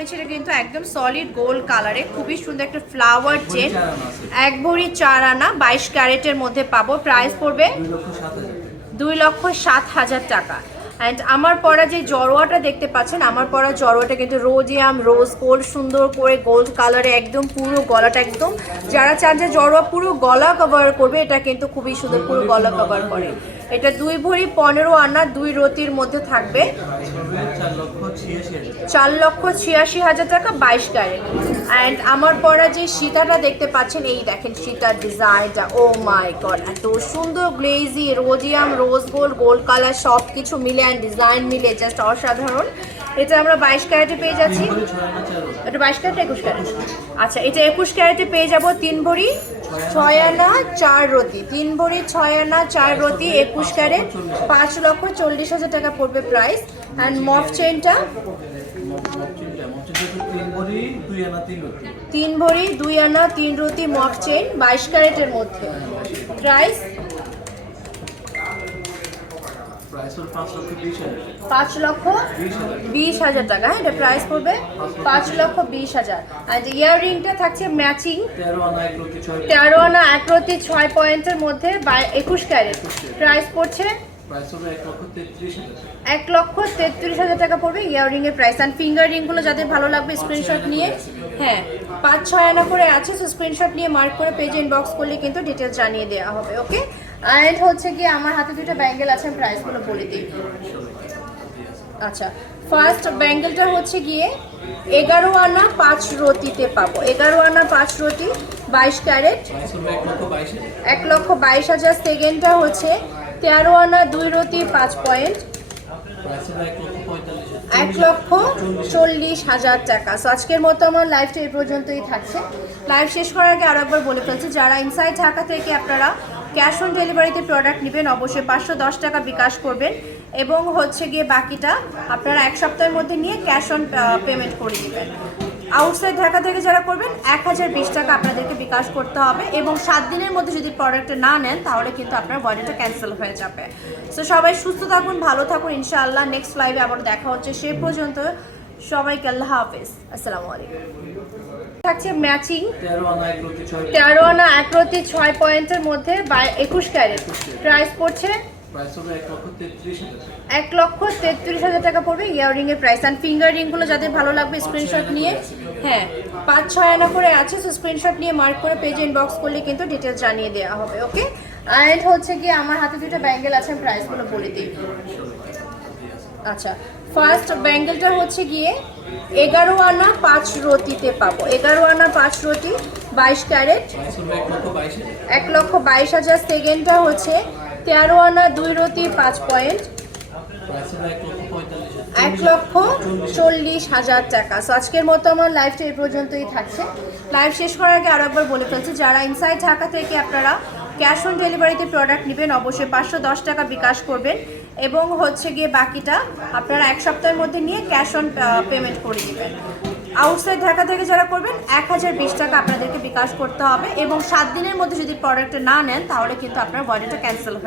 করেছি, এটা কিন্তু একদম সলিড গোল্ড কালারে, খুবই সুন্দর একটা ফ্লাওয়ার চেন, 1 ভরি 4 আনা 22 ক্যারেটের মধ্যে পাবো। প্রাইস পড়বে 2,07,000 টাকা। অ্যান্ড আমার পরা যে জড়োয়াটা দেখতে পাচ্ছেন, আমার পরা জড়োয়াটা কিন্তু রোজিয়াম রোজ গোল্ড, সুন্দর করে গোল্ড কালারে একদম পুরো গলাটা একদম, যারা চান যে জড়োয়া পুরো গলা কভার করবে, এটা কিন্তু খুবই সুন্দর পুরো গলা কভার করে। এটা 2 ভরি 15 আনা 2 রতির মধ্যে থাকবে, 4,86,000 টাকা 22 ক্যারেট। অ্যান্ড আমার পরা যে সীতাটা দেখতে পাচ্ছেন, এই দেখেন সীতার ডিজাইনটা, ও মাই গড, এত সুন্দর glazy rosium rose gold gold colour সব কিছু মিলে অ্যান্ড ডিজাইন মিলে জাস্ট অসাধারণ। এটা আমরা 22 ক্যারেটে পেয়ে যাচ্ছি। এটা 22 ক্যারেট 21 ক্যারেট, আচ্ছা এটা 21 ক্যারেটে পেয়ে যাব। 3 ভরি 6 আনা 4 রতি, 3 ভরি 6 আনা 4 রতি 21 ক্যারেট, 5,40,000 টাকা পড়বে প্রাইস। অ্যান্ড মফ চেনটা 3 ভরি 2 আনা 3 রতি মফ চেন 22 ক্যারেটের মধ্যে, প্রাইস 5,20,000 টাকা। হ্যাঁ, এটা প্রাইস পড়বে 5,20,000। আর ইয়াররিংটা থাকছে ম্যাচিং 13 আনা 1 রতি 6 পয়েন্টের মধ্যে 21 ক্যারেট, প্রাইস পড়ছে 1,33,000 টাকা পড়বে ইয়াররিং এর প্রাইস। অ্যান্ড ফিঙ্গার রিংগুলো যাদের ভালো লাগবে স্ক্রিনশট নিয়ে, হ্যাঁ 5-6 আনা করে আছে, সো স্ক্রিনশট নিয়ে মার্ক করে পেজে ইনবক্স করলে কিন্তু ডিটেলস জানিয়ে দেওয়া হবে। ওকে, অ্যান্ড হচ্ছে কি আমার হাতে দুটো ব্যাঙ্গেল আছে, প্রাইসগুলো বলে দিই। আচ্ছা, ফার্স্ট ব্যাঙ্গেলটা হচ্ছে গিয়ে 11 আনা 5 রতিতে পাবো, 11 আনা 5 রতি 22 ক্যারেট, 1,22,000। সেকেন্ডটা হচ্ছে 13 আনা 2 রতি 5 পয়েন্ট, 1,40,000 টাকা। সো আজকের মতো আমার লাইভটা এই পর্যন্তই থাকছে। লাইভ শেষ করার আগে আরো একবার বলে ফেলছি, যারা ইনসাইড ঢাকা থেকে আপনারা ক্যাশ অন ডেলিভারিতে প্রোডাক্ট নেবেন, অবশ্যই 510 টাকা বিকাশ করবেন এবং হচ্ছে গিয়ে বাকিটা আপনারা 1 সপ্তাহের মধ্যে নিয়ে ক্যাশ অন পেমেন্ট করে দেবেন। আউটসাইড ঢাকা থেকে যারা করবেন 1,020 টাকা আপনাদেরকে বিকাশ করতে হবে এবং 7 দিনের মধ্যে যদি প্রোডাক্টটা না নেন তাহলে কিন্তু আপনার অর্ডারটা ক্যান্সেল হয়ে যাবে। সো সবাই সুস্থ থাকুন, ভালো থাকুন, ইনশাআল্লাহ নেক্সট লাইভে আবার দেখা হচ্ছে। সে পর্যন্ত সবাইকে আল্লাহ হাফেজ, আসসালামু আলাইকুম। থাকছে ম্যাচিং 13 আনা 1 রতি 6 পয়েন্টের মধ্যে 21 ক্যারেট, প্রাইস পড়ছে 1,33,000 টাকা পড়বে ইয়াররিং এর প্রাইস। অ্যান্ড ফিঙ্গার রিংগুলো যাদের ভালো লাগবে স্ক্রিনশট নিয়ে, হ্যাঁ 5-6 আনা করে আছে, সো স্ক্রিনশট নিয়ে মার্ক করে পেজে ইনবক্স করলে কিন্তু ডিটেলস জানিয়ে দেওয়া হবে। ওকে, অ্যান্ড হচ্ছে কি আমার হাতে দুটো ব্যাঙ্গেল আছে, প্রাইসগুলো বলে দিই। আচ্ছা, ফার্স্ট ব্যাঙ্গেলটা হচ্ছে গিয়ে 11 আনা 5 রতিতে পাবো, 11 আনা 5 রতি 22 ক্যারেট, 1,22,000। সেকেন্ডটা হচ্ছে 13 আনা 2 রতি 5 পয়েন্ট, 1,40,000 টাকা। সো আজকের মতো আমার লাইভটা এই পর্যন্তই থাকছে। লাইভ শেষ করার আগে আরো একবার বলে ফেলছি, যারা ইনসাইড ঢাকা থেকে আপনারা ক্যাশ অন ডেলিভারিতে প্রোডাক্ট নেবেন, অবশ্যই 510 টাকা বিকাশ করবেন এবং হচ্ছে গিয়ে বাকিটা আপনারা 1 সপ্তাহের মধ্যে নিয়ে ক্যাশ অন পেমেন্ট করে দেবেন। আউটসাইড ঢাকা থেকে যারা করবেন 1,020 টাকা আপনাদেরকে বিকাশ করতে হবে এবং 7 দিনের মধ্যে যদি প্রোডাক্টটা না নেন তাহলে কিন্তু আপনার অর্ডারটা ক্যান্সেল হবে।